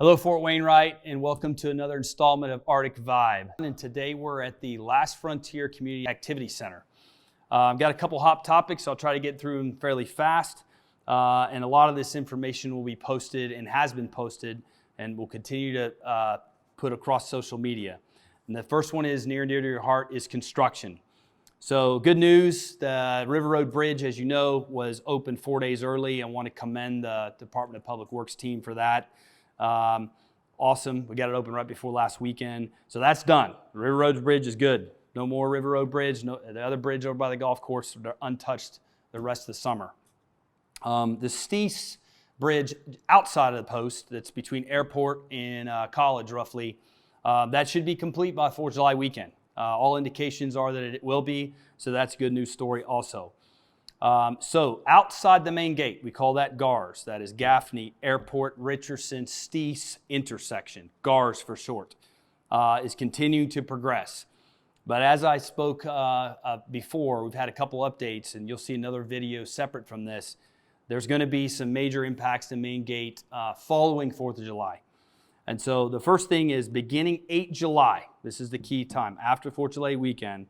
Hello, Fort Wainwright, and welcome to another installment of Arctic Vibe. And today we're at the Last Frontier Community Activity Center. I've got a couple hot topics. I'll try to get through them fairly fast. And a lot of this information will be posted and has been posted and will continue to put across social media. And the first one is near and dear to your heart is construction. So good news, the River Road Bridge, as you know, was open 4 days early. I want to commend the Department of Public Works team for that. Awesome. We got it open right before last weekend. So that's done. The River Road Bridge is good. No more River Road Bridge. No, the other bridge over by the golf course, they're untouched the rest of the summer. The Steese Bridge outside of the post, that's between airport and college roughly, that should be complete by 4th of July weekend. All indications are that it will be, so that's a good news story also. So outside the main gate, we call that GARS. That is Gaffney Airport Richardson Steese intersection, GARS for short, is continuing to progress. But as I spoke before, we've had a couple updates, and you'll see another video separate from this. There's going to be some major impacts to main gate following 4th of July. And so the first thing is beginning 8 July, this is the key time, after 4th of July weekend,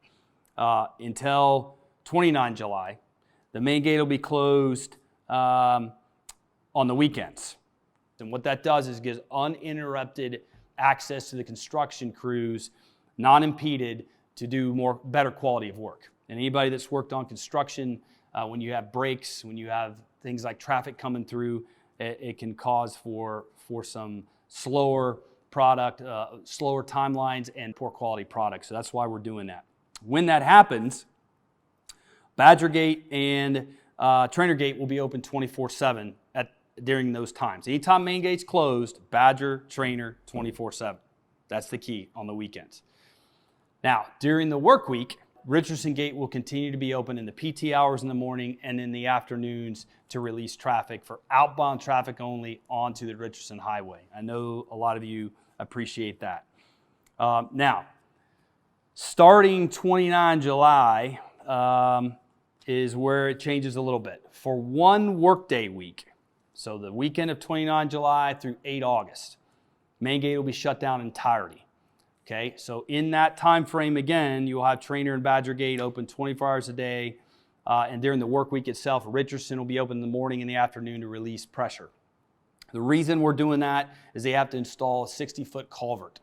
until 29 July, the main gate will be closed on the weekends. And what that does is gives uninterrupted access to the construction crews, non-impeded, to do better quality of work. And anybody that's worked on construction, when you have breaks, when you have things like traffic coming through, it can cause for some slower product, slower timelines, and poor quality products. So that's why we're doing that. When that happens, Badger Gate and Trainer Gate will be open 24/7 during those times. Anytime main gate's closed, Badger, Trainer, 24/7. That's the key on the weekends. Now, during the work week, Richardson Gate will continue to be open in the PT hours in the morning and in the afternoons to release traffic for outbound traffic only onto the Richardson Highway. I know a lot of you appreciate that. Now, starting 29 July is where it changes a little bit. For one workday week, so the weekend of 29 July through 8 August, main gate will be shut down entirely. Okay, so in that time frame again, you'll have Trainer and Badger Gate open 24 hours a day, and during the work week itself, Richardson will be open in the morning and the afternoon to release pressure. The reason we're doing that is they have to install a 60-foot culvert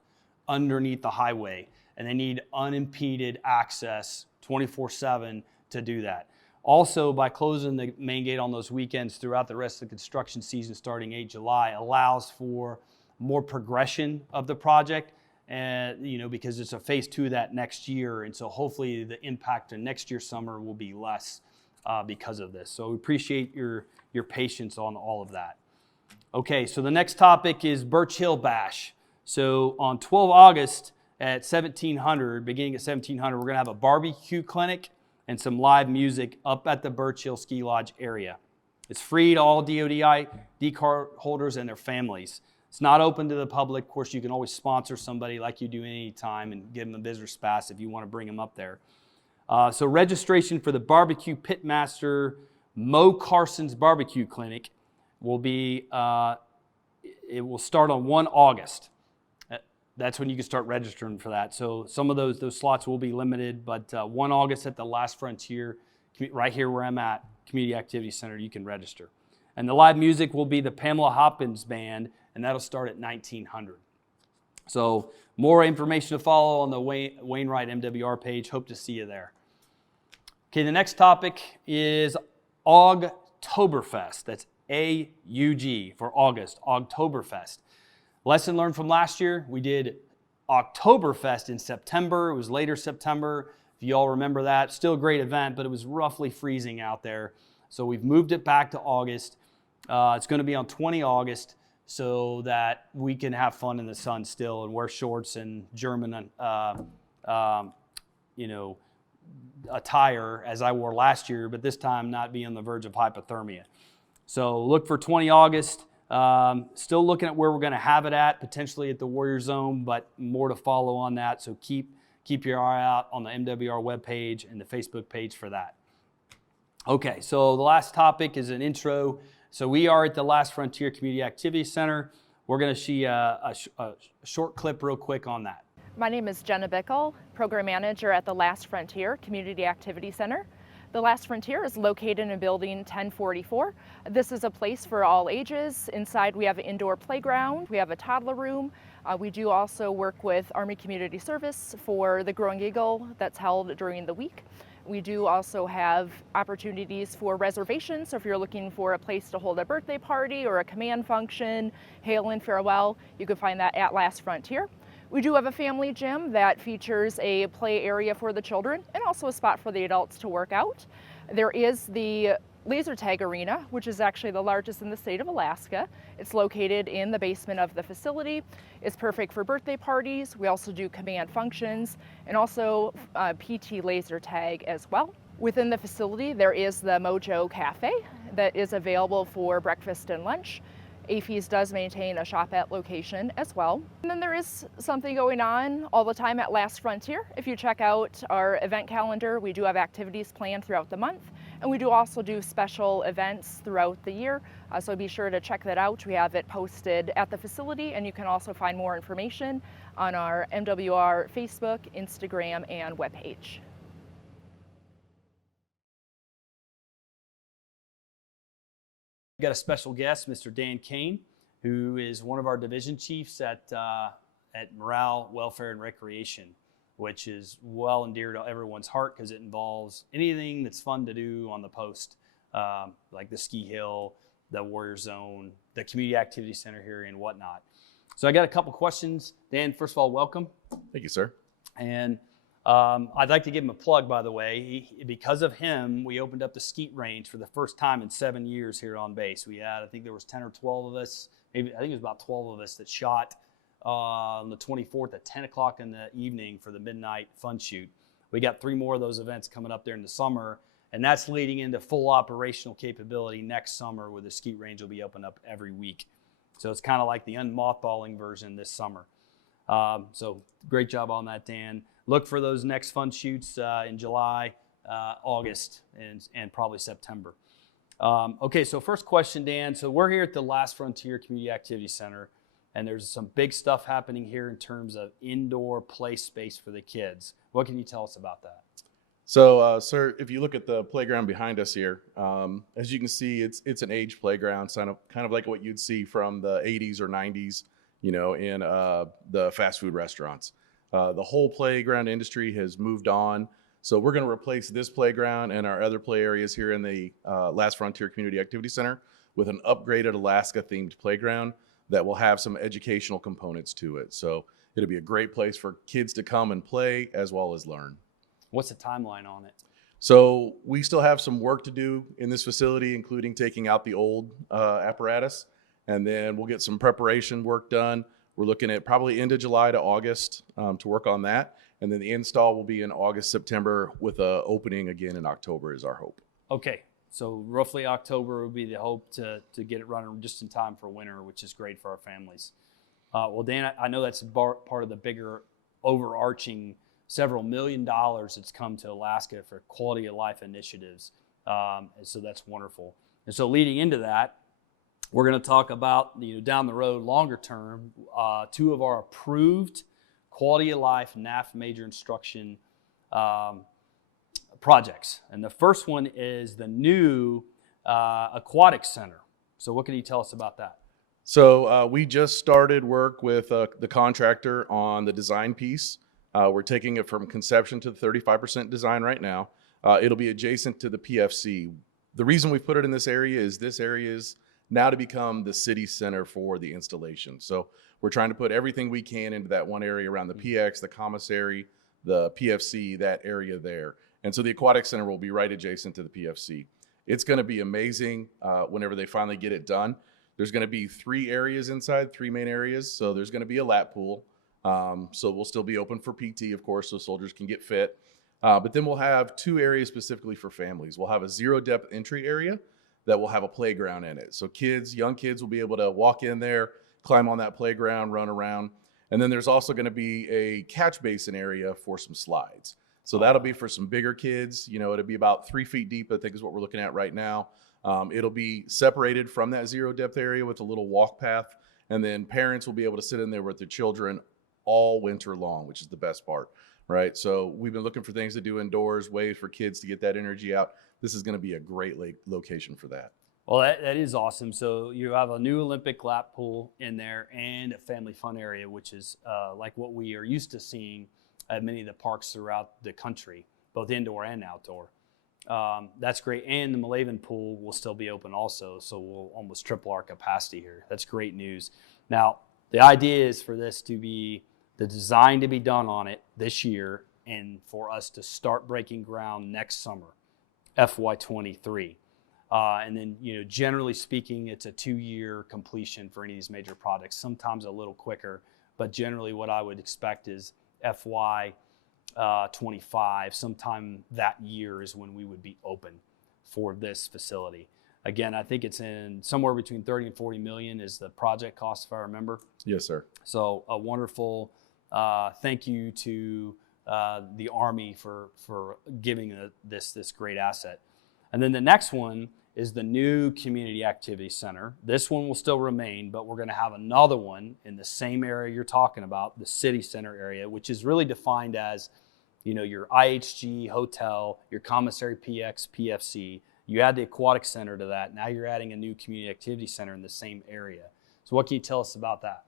underneath the highway, and they need unimpeded access 24/7 to do that. Also, by closing the main gate on those weekends throughout the rest of the construction season starting 8 July allows for more progression of the project, and because it's a phase 2 of that next year, and so hopefully the impact of next year's summer will be less because of this. So we appreciate your patience on all of that. Okay, so the next topic is Birch Hill Bash. So on 12 August at 1700, beginning at 1700, we're going to have a barbecue clinic and some live music up at the Birch Hill Ski Lodge area. It's free to all DOD card holders and their families. It's not open to the public. Of course, you can always sponsor somebody like you do any time and give them a business pass if you want to bring them up there. So registration for the Barbecue Pitmaster Mo Carson's Barbecue Clinic will be, it will start on 1 August. That's when you can start registering for that. So some of those slots will be limited, but 1 August at the Last Frontier, right here where I'm at, Community Activity Center, you can register. And the live music will be the Pamela Hopkins Band, and that'll start at 1900. So more information to follow on the Wainwright MWR page. Hope to see you there. Okay, the next topic is Augtober Fest. That's AUG for August, Augtober Fest. Lesson learned from last year, we did Augtober Fest in September. It was later September. If you all remember that, still a great event, but it was roughly freezing out there. So we've moved it back to August. It's going to be on 20 August so that we can have fun in the sun still and wear shorts and German, attire as I wore last year, but this time not be on the verge of hypothermia. So look for 20 August. Still looking at where we're going to have it at, potentially at the Warrior Zone, but more to follow on that. So keep your eye out on the MWR webpage and the Facebook page for that. Okay, so the last topic is an intro. So we are at the Last Frontier Community Activity Center. We're going to see a short clip real quick on that. My name is Jenna Bickle, Program Manager at the Last Frontier Community Activity Center. The Last Frontier is located in building 1044. This is a place for all ages. Inside we have an indoor playground, we have a toddler room. We do also work with Army Community Service for the Growing Eagle that's held during the week. We do also have opportunities for reservations, so if you're looking for a place to hold a birthday party or a command function, hail and farewell, you can find that at Last Frontier. We do have a family gym that features a play area for the children and also a spot for the adults to work out. There is the laser tag arena, which is actually the largest in the state of Alaska. It's located in the basement of the facility. It's perfect for birthday parties. We also do command functions and also PT laser tag as well. Within the facility, there is the Mojo Cafe that is available for breakfast and lunch. AFES does maintain a shop at location as well. And then there is something going on all the time at Last Frontier. If you check out our event calendar, we do have activities planned throughout the month, and we do also do special events throughout the year. So be sure to check that out. We have it posted at the facility, and you can also find more information on our MWR Facebook, Instagram, and webpage. We've got a special guest, Mr. Dan Kane, who is one of our division chiefs at Morale, Welfare, and Recreation, which is well and dear to everyone's heart because it involves anything that's fun to do on the post, like the ski hill, the Warrior Zone, the Community Activity Center here, and whatnot. So I got a couple questions. Dan, first of all, welcome. Thank you, sir. And I'd like to give him a plug, by the way. Because of him, we opened up the skeet range for the first time in 7 years here on base. We had, I think there was 10 or 12 of us, maybe I think it was about 12 of us that shot on the 24th at 10 o'clock in the evening for the midnight fun shoot. We got 3 more of those events coming up there in the summer, and that's leading into full operational capability next summer, where the skeet range will be opened up every week. So it's kind of like the unmothballing version this summer. So great job on that, Dan. Look for those next fun shoots in July, August, and probably September. Okay, so first question, Dan. So we're here at the Last Frontier Community Activity Center, and there's some big stuff happening here in terms of indoor play space for the kids. What can you tell us about that? So, sir, if you look at the playground behind us here, as you can see, it's an age playground, kind of like what you'd see from the 80s or 90s, in the fast food restaurants. The whole playground industry has moved on. So we're going to replace this playground and our other play areas here in the Last Frontier Community Activity Center with an upgraded Alaska-themed playground that will have some educational components to it. So it'll be a great place for kids to come and play as well as learn. What's the timeline on it? So we still have some work to do in this facility, including taking out the old apparatus, and then we'll get some preparation work done. We're looking at probably end of July to August to work on that. And then the install will be in August, September, with an opening again in October is our hope. Okay, so roughly October would be the hope to get it running just in time for winter, which is great for our families. Well, Dan, I know that's part of the bigger overarching several $1 million that's come to Alaska for quality of life initiatives. And so that's wonderful. And so leading into that, we're going to talk about, down the road, longer term, 2 of our approved quality of life NAF major instruction projects. And the first one is the new aquatic center. So what can you tell us about that? So we just started work with the contractor on the design piece. We're taking it from conception to the 35% design right now. It'll be adjacent to the PFC. The reason we put it in this area is now to become the city center for the installation. So we're trying to put everything we can into that one area around the PX, the commissary, the PFC, that area there. And so the aquatic center will be right adjacent to the PFC. It's going to be amazing whenever they finally get it done. There's going to be 3 areas inside, 3 main areas. So there's going to be a lap pool. So we'll still be open for PT, of course, so soldiers can get fit. But then we'll have 2 areas specifically for families. We'll have a 0 depth entry area that will have a playground in it. So young kids will be able to walk in there, climb on that playground, run around. And then there's also going to be a catch basin area for some slides. So that'll be for some bigger kids. It'll be about 3 feet deep, I think is what we're looking at right now. It'll be separated from that 0 depth area with a little walk path. And then parents will be able to sit in there with their children all winter long, which is the best part, right? So we've been looking for things to do indoors, ways for kids to get that energy out. This is going to be a great location for that. Well, that is awesome. So you have a new Olympic lap pool in there and a family fun area, which is like what we are used to seeing at many of the parks throughout the country, both indoor and outdoor. That's great. And the Malavin pool will still be open also, so we'll almost triple our capacity here. That's great news. Now, the idea is for this to be the design to be done on it this year and for us to start breaking ground next summer, FY23. And then, generally speaking, it's a 2-year completion for any of these major projects, sometimes a little quicker, but generally what I would expect is FY25, sometime that year is when we would be open for this facility. Again, I think it's in somewhere between 30 and 40 million is the project cost, if I remember. Yes, sir. So a wonderful thank you to the Army for giving this great asset. And then the next one is the new Community Activity Center. This one will still remain, but we're going to have another one in the same area you're talking about, the city center area, which is really defined as, your IHG hotel, your commissary PX, PFC. You add the aquatic center to that. Now you're adding a new Community Activity Center in the same area. So what can you tell us about that?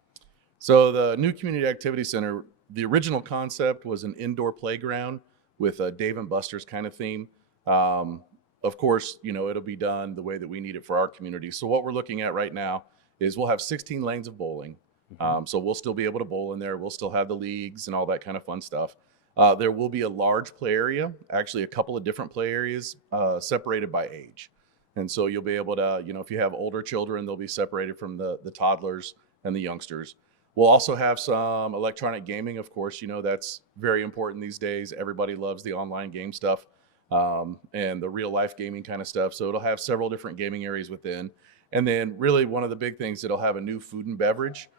So the new Community Activity Center, the original concept was an indoor playground with a Dave and Buster's kind of theme. Of course, it'll be done the way that we need it for our community. So what we're looking at right now is we'll have 16 lanes of bowling. So we'll still be able to bowl in there. We'll still have the leagues and all that kind of fun stuff. There will be a large play area, actually a couple of different play areas separated by age. And so you'll be able to, if you have older children, they'll be separated from the toddlers and the youngsters. We'll also have some electronic gaming, of course. That's very important these days. Everybody loves the online game stuff. And the real life gaming kind of stuff. So it'll have several different gaming areas within. And then really one of the big things, it'll have a new food and beverage.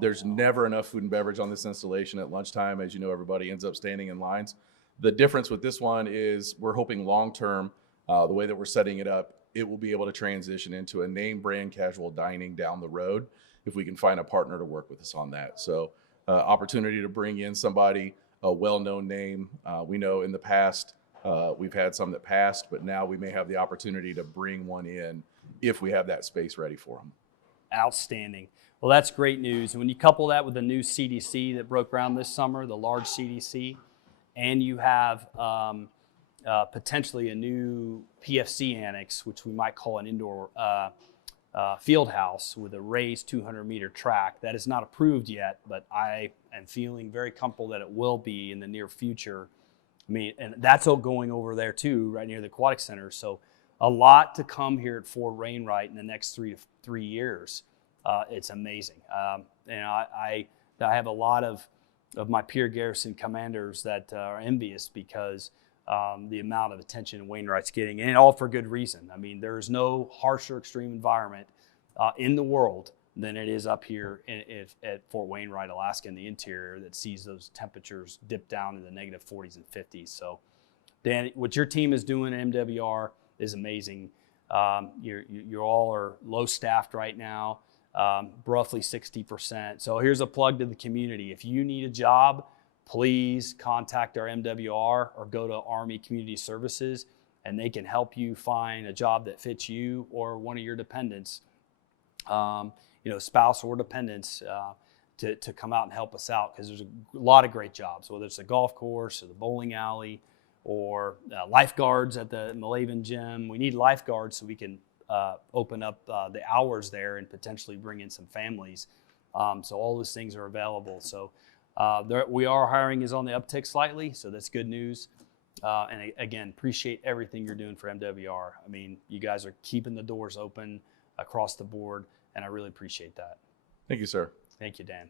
There's never enough food and beverage on this installation at lunchtime. As you know, everybody ends up standing in lines. The difference with this one is we're hoping long-term, the way that we're setting it up, it will be able to transition into a name brand casual dining down the road if we can find a partner to work with us on that. So opportunity to bring in somebody, a well-known name. We know in the past, we've had some that passed, but now we may have the opportunity to bring one in if we have that space ready for them. Outstanding. Well, that's great news. And when you couple that with the new CDC that broke ground this summer, the large CDC, and you have potentially a new PFC annex, which we might call an indoor field house with a raised 200-meter track. That is not approved yet, but I am feeling very comfortable that it will be in the near future. And that's all going over there too, right near the aquatic center. So a lot to come here at Fort Wainwright in the next 3 years. It's amazing. I have a lot of my peer Garrison commanders that are envious because the amount of attention Wainwright's getting, and all for good reason. There's no harsher extreme environment in the world than it is up here at Fort Wainwright, Alaska, in the interior that sees those temperatures dip down in the negative 40s and 50s. So, Dan, what your team is doing at MWR is amazing. You all are low staffed right now, roughly 60%. So here's a plug to the community. If you need a job, please contact our MWR or go to Army Community Services, and they can help you find a job that fits you or one of your dependents. Spouse or dependents, to come out and help us out, because there's a lot of great jobs, whether it's a golf course or the bowling alley or lifeguards at the Malavin gym. We need lifeguards so we can open up the hours there and potentially bring in some families. So all those things are available. So hiring is on the uptick slightly, so that's good news. And again, appreciate everything you're doing for MWR. You guys are keeping the doors open across the board, and I really appreciate that. Thank you, sir. Thank you, Dan.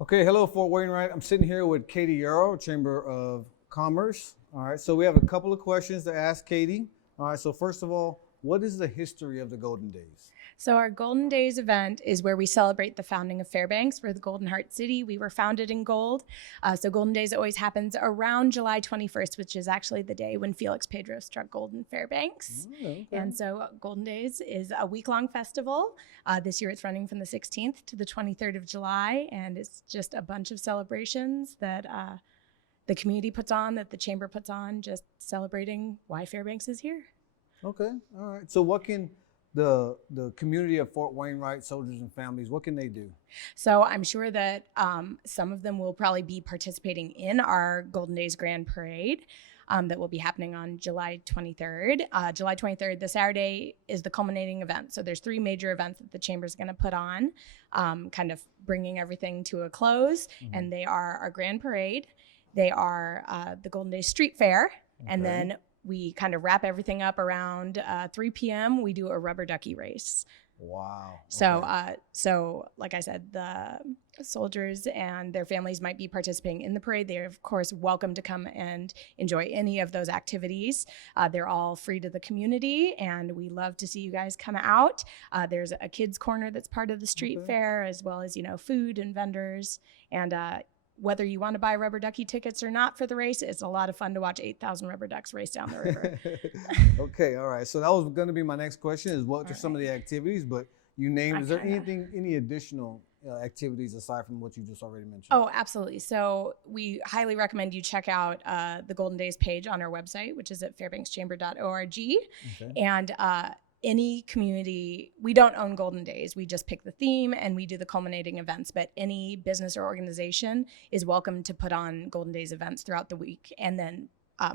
Okay, hello, Fort Wainwright. I'm sitting here with Katie Yarrow, Chamber of Commerce. All right, so we have a couple of questions to ask Katie. All right, so first of all, what is the history of the Golden Days? So our Golden Days event is where we celebrate the founding of Fairbanks. We're the Golden Heart City. We were founded in gold. So Golden Days always happens around July 21st, which is actually the day when Felix Pedro struck gold in Fairbanks. Oh, okay. And so Golden Days is a week-long festival. This year it's running from the 16th to the 23rd of July, and it's just a bunch of celebrations that the community puts on, that the chamber puts on, just celebrating why Fairbanks is here. Okay, all right. So what can the community of Fort Wainwright, soldiers and families, what can they do? So I'm sure that some of them will probably be participating in our Golden Days Grand Parade that will be happening on July 23rd. July 23rd, the Saturday, is the culminating event. So there's 3 major events that the chamber is going to put on, kind of bringing everything to a close. Mm-hmm. And they are our Grand Parade. They are the Golden Days Street Fair. Okay. And then we kind of wrap everything up around 3 p.m. We do a rubber ducky race. Wow. Okay. So like I said, the soldiers and their families might be participating in the parade. They're, of course, welcome to come and enjoy any of those activities. They're all free to the community, and we love to see you guys come out. There's a kids' corner that's part of the street fair, as well as, food and vendors. And whether you want to buy rubber ducky tickets or not for the race, it's a lot of fun to watch 8,000 rubber ducks race down the river. Okay, all right. So that was going to be my next question, is what are some of the activities, but you named, is there any additional activities aside from what you just already mentioned? Oh, absolutely. So we highly recommend you check out the Golden Days page on our website, which is at fairbankschamber.org. Okay. And any community, we don't own Golden Days. We just pick the theme and we do the culminating events, but any business or organization is welcome to put on Golden Days events throughout the week and then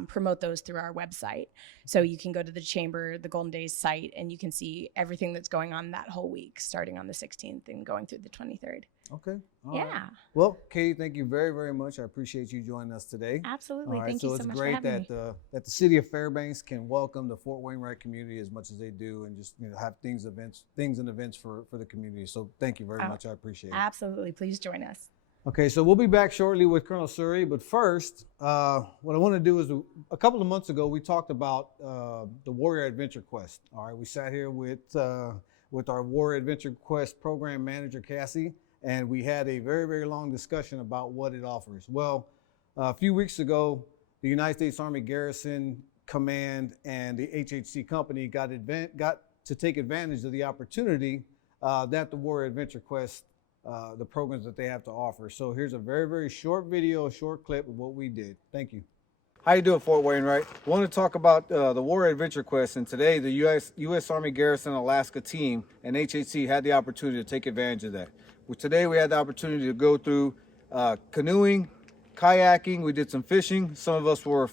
promote those through our website. So you can go to the chamber, the Golden Days site, and you can see everything that's going on that whole week, starting on the 16th and going through the 23rd. Okay. All yeah. Right. Well, Katie, thank you very, very much. I appreciate you joining us today. Absolutely. All right. Thank you so much for having me. So it's great that the city of Fairbanks can welcome the Fort Wainwright community as much as they do, and just have things and events for the community. So thank you very much. I appreciate it. Absolutely. Please join us. Okay, so we'll be back shortly with Colonel Surrey, but first, what I want to do is, a couple of months ago, we talked about the Warrior Adventure Quest. All right, we sat here with our Warrior Adventure Quest program manager, Cassie, and we had a very, very long discussion about what it offers. Well, a few weeks ago, the United States Army Garrison Command and the HHC company got to take advantage of the opportunity that the Warrior Adventure Quest the programs that they have to offer. So here's a very, very short video, a short clip of what we did. Thank you. How you doing, Fort Wainwright? I want to talk about the Warrior Adventure Quest, and today the U.S. Army Garrison Alaska team and HHC had the opportunity to take advantage of that. Today we had the opportunity to go through canoeing, kayaking, we did some fishing. Some of us were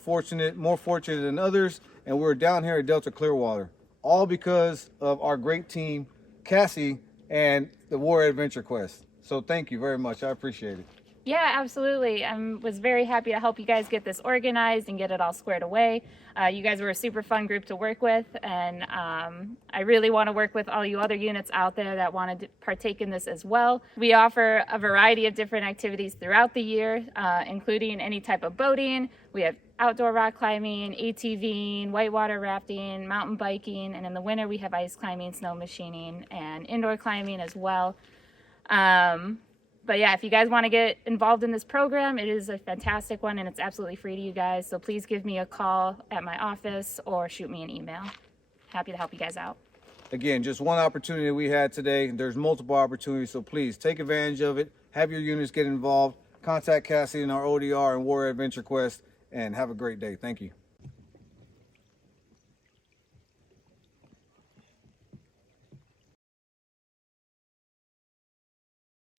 more fortunate than others, and we were down here at Delta Clearwater, all because of our great team, Cassie, and the Warrior Adventure Quest. So thank you very much. I appreciate it. Yeah, absolutely. I was very happy to help you guys get this organized and get it all squared away. You guys were a super fun group to work with, and I really want to work with all you other units out there that want to partake in this as well. We offer a variety of different activities throughout the year, including any type of boating. We have outdoor rock climbing, ATVing, whitewater rafting, mountain biking, and in the winter we have ice climbing, snow machining, and indoor climbing as well. But yeah, if you guys want to get involved in this program, it is a fantastic one and it's absolutely free to you guys. So please give me a call at my office or shoot me an email. Happy to help you guys out. Again, just one opportunity we had today. There's multiple opportunities, so please take advantage of it. Have your units get involved. Contact Cassie in our ODR and Warrior Adventure Quest, and have a great day. Thank you.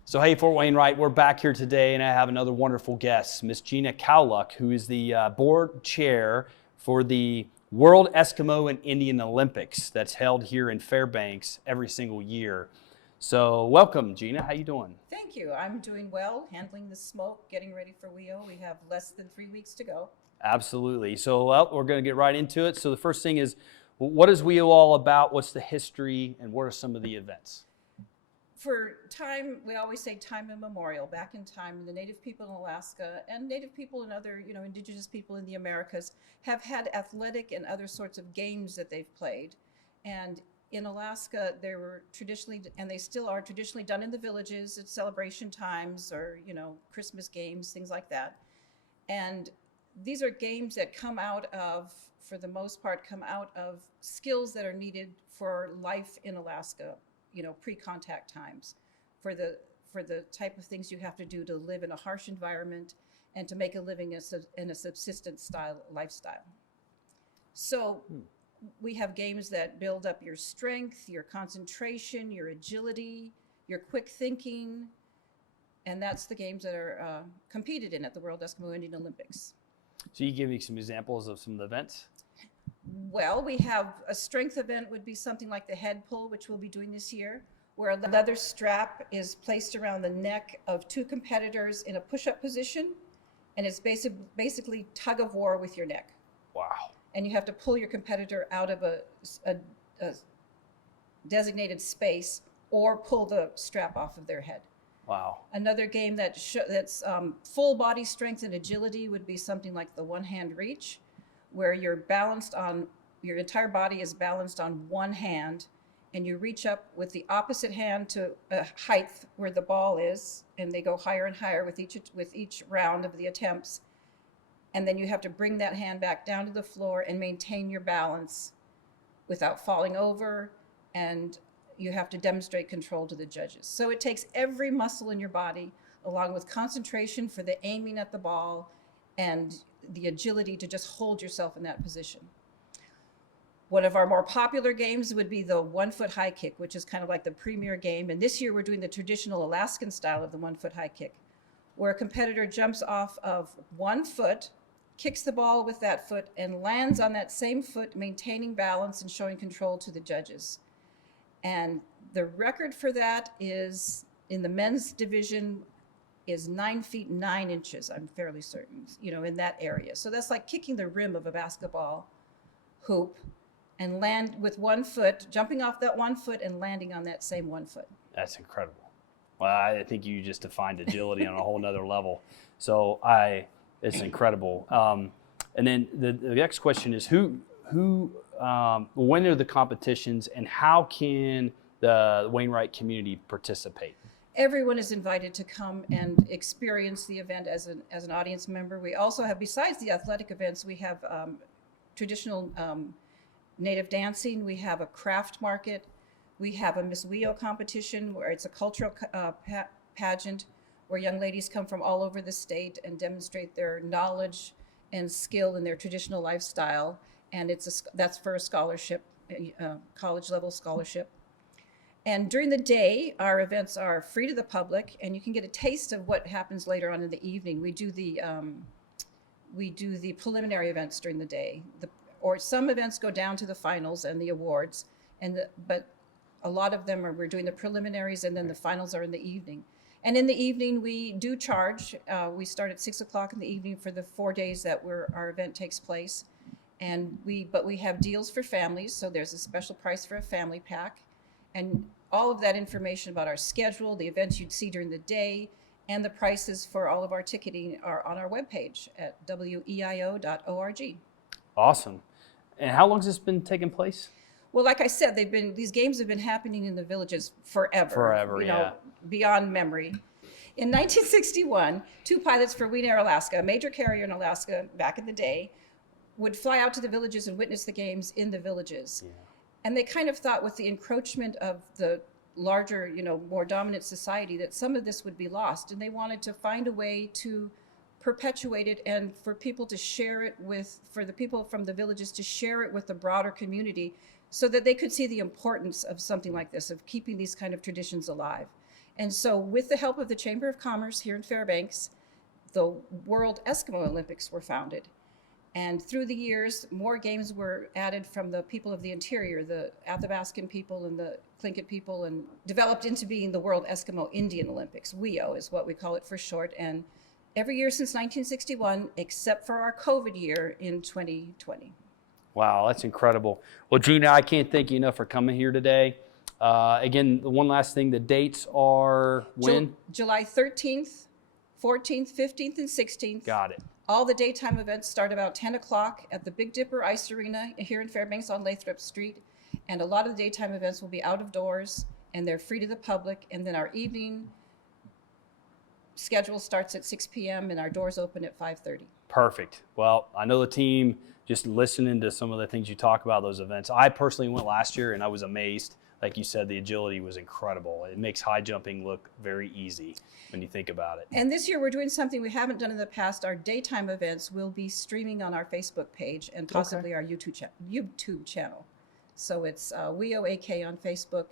So hey, Fort Wainwright, we're back here today, and I have another wonderful guest, Miss Gina Cowluck, who is the board chair for the World Eskimo and Indian Olympics that's held here in Fairbanks every single year. So welcome, Gina. How you doing? Thank you. I'm doing well, handling the smoke, getting ready for WEIO. We have less than 3 weeks to go. Absolutely. So we're going to get right into it. So the first thing is, what is WEIO all about? What's the history, and what are some of the events? For time, we always say time immemorial. Back in time, the Native people in Alaska and Native people and other, indigenous people in the Americas have had athletic and other sorts of games that they've played. And in Alaska, they were traditionally, and they still are traditionally done in the villages at celebration times or, Christmas games, things like that. And these are games that come out of, for the most part, skills that are needed for life in Alaska, pre-contact times, for the type of things you have to do to live in a harsh environment and to make a living in a subsistence style lifestyle. So we have games that build up your strength, your concentration, your agility, your quick thinking, and that's the games that are competed in at the World Eskimo-Indian Olympics. So you give me some examples of some of the events? Well, we have a strength event would be something like the head pull, which we'll be doing this year, where a leather strap is placed around the neck of two competitors in a push-up position, and it's basically tug of war with your neck. Wow. And you have to pull your competitor out of a designated space or pull the strap off of their head. Wow. Another game that's full body strength and agility would be something like the one-hand reach, where your entire body is balanced on one hand, and you reach up with the opposite hand to a height where the ball is, and they go higher and higher with each round of the attempts. And then you have to bring that hand back down to the floor and maintain your balance without falling over, and you have to demonstrate control to the judges. So it takes every muscle in your body, along with concentration for the aiming at the ball and the agility to just hold yourself in that position. One of our more popular games would be the 1-foot high kick, which is kind of like the premier game. And this year we're doing the traditional Alaskan style of the 1-foot high kick, where a competitor jumps off of 1 foot, kicks the ball with that foot, and lands on that same foot, maintaining balance and showing control to the judges. And the record for that is, in the men's division, is 9 feet 9 inches, I'm fairly certain, in that area. So that's like kicking the rim of a basketball hoop and land with 1 foot, jumping off that 1 foot and landing on that same 1 foot. That's incredible. Well, I think you just defined agility on a whole nother level. So it's incredible. And then the next question is when are the competitions, and how can the Wainwright community participate? Everyone is invited to come and experience the event as an audience member. We also have, besides the athletic events, we have traditional native dancing. We have a craft market. We have a Miss WEIO competition, where it's a cultural pageant where young ladies come from all over the state and demonstrate their knowledge and skill in their traditional lifestyle. And that's for a scholarship, college level scholarship. And during the day, our events are free to the public, and you can get a taste of what happens later on in the evening. We do the preliminary events during the day, or some events go down to the finals and the awards, but a lot of them we're doing the preliminaries, and then the finals are in the evening. And in the evening, we do charge. We start at 6 o'clock in the evening for the 4 days that our event takes place. But we have deals for families, so there's a special price for a family pack. And all of that information about our schedule, the events you'd see during the day, and the prices for all of our ticketing are on our webpage at weio.org. Awesome. And how long has this been taking place? Well, like I said, these games have been happening in the villages forever. Forever, beyond memory. In 1961, 2 pilots for WEIO Alaska, a major carrier in Alaska back in the day, would fly out to the villages and witness the games in the villages. Yeah. And they kind of thought, with the encroachment of the larger, more dominant society, that some of this would be lost. And they wanted to find a way to perpetuate it, and for people to share it for the people from the villages to share it with the broader community, so that they could see the importance of something like this, of keeping these kind of traditions alive. And so, with the help of the Chamber of Commerce here in Fairbanks, the World Eskimo Olympics were founded. And through the years, more games were added from the people of the interior, the Athabascan people and the Tlingit people, and developed into being the World Eskimo-Indian Olympics. WEIO is what we call it for short. And every year since 1961, except for our COVID year in 2020. Wow, that's incredible. Well, Gina, I can't thank you enough for coming here today. Again, the one last thing, the dates are when? July 13th, 14th, 15th, and 16th. Got it. All the daytime events start about 10 o'clock at the Big Dipper Ice Arena here in Fairbanks on Lathrop Street. And a lot of the daytime events will be out of doors, and they're free to the public. And then our evening schedule starts at 6 p.m. and our doors open at 5:30. Perfect. Well, I know the team, just listening to some of the things you talk about, those events. I personally went last year and I was amazed. Like you said, the agility was incredible. It makes high jumping look very easy when you think about it. And this year we're doing something we haven't done in the past. Our daytime events will be streaming on our Facebook page and possibly our YouTube channel. So it's WEIO AK on Facebook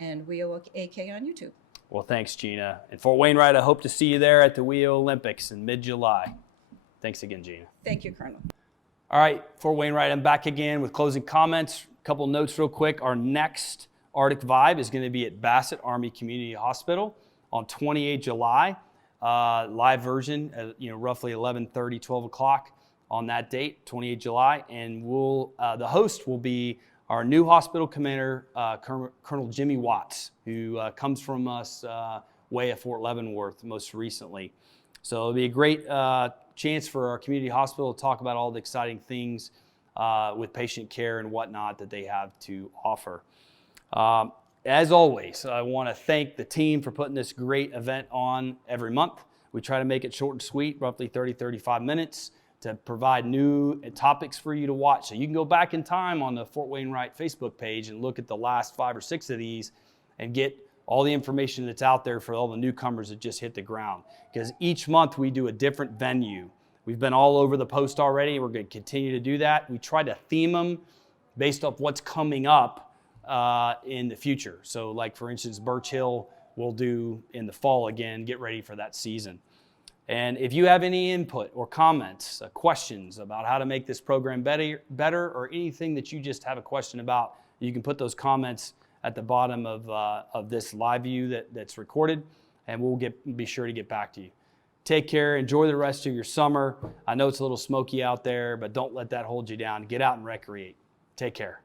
and WEIO AK on YouTube. Well, thanks, Gina. And Fort Wainwright, I hope to see you there at the WEIO Olympics in mid-July. Thanks again, Gina. Thank you, Colonel. All right, Fort Wainwright, I'm back again with closing comments. A couple notes real quick. Our next Arctic Vibe is going to be at Bassett Army Community Hospital on 28 July. Live version at roughly 11:30, 12 o'clock on that date, 28 July. And the host will be our new hospital commander, Colonel Jimmy Watts, who comes from us way at Fort Leavenworth most recently. So it'll be a great chance for our community hospital to talk about all the exciting things with patient care and whatnot that they have to offer. As always, I want to thank the team for putting this great event on every month. We try to make it short and sweet, roughly 30, 35 minutes, to provide new topics for you to watch. So you can go back in time on the Fort Wainwright Facebook page and look at the last 5 or 6 of these and get all the information that's out there for all the newcomers that just hit the ground. Because each month we do a different venue. We've been all over the post already. We're going to continue to do that. We try to theme them based off what's coming up in the future. So like, for instance, Birch Hill we'll do in the fall again, get ready for that season. And if you have any input or comments, questions about how to make this program better, or anything that you just have a question about, you can put those comments at the bottom of this live view that's recorded, and we'll be sure to get back to you. Take care. Enjoy the rest of your summer. I know it's a little smoky out there, but don't let that hold you down. Get out and recreate. Take care.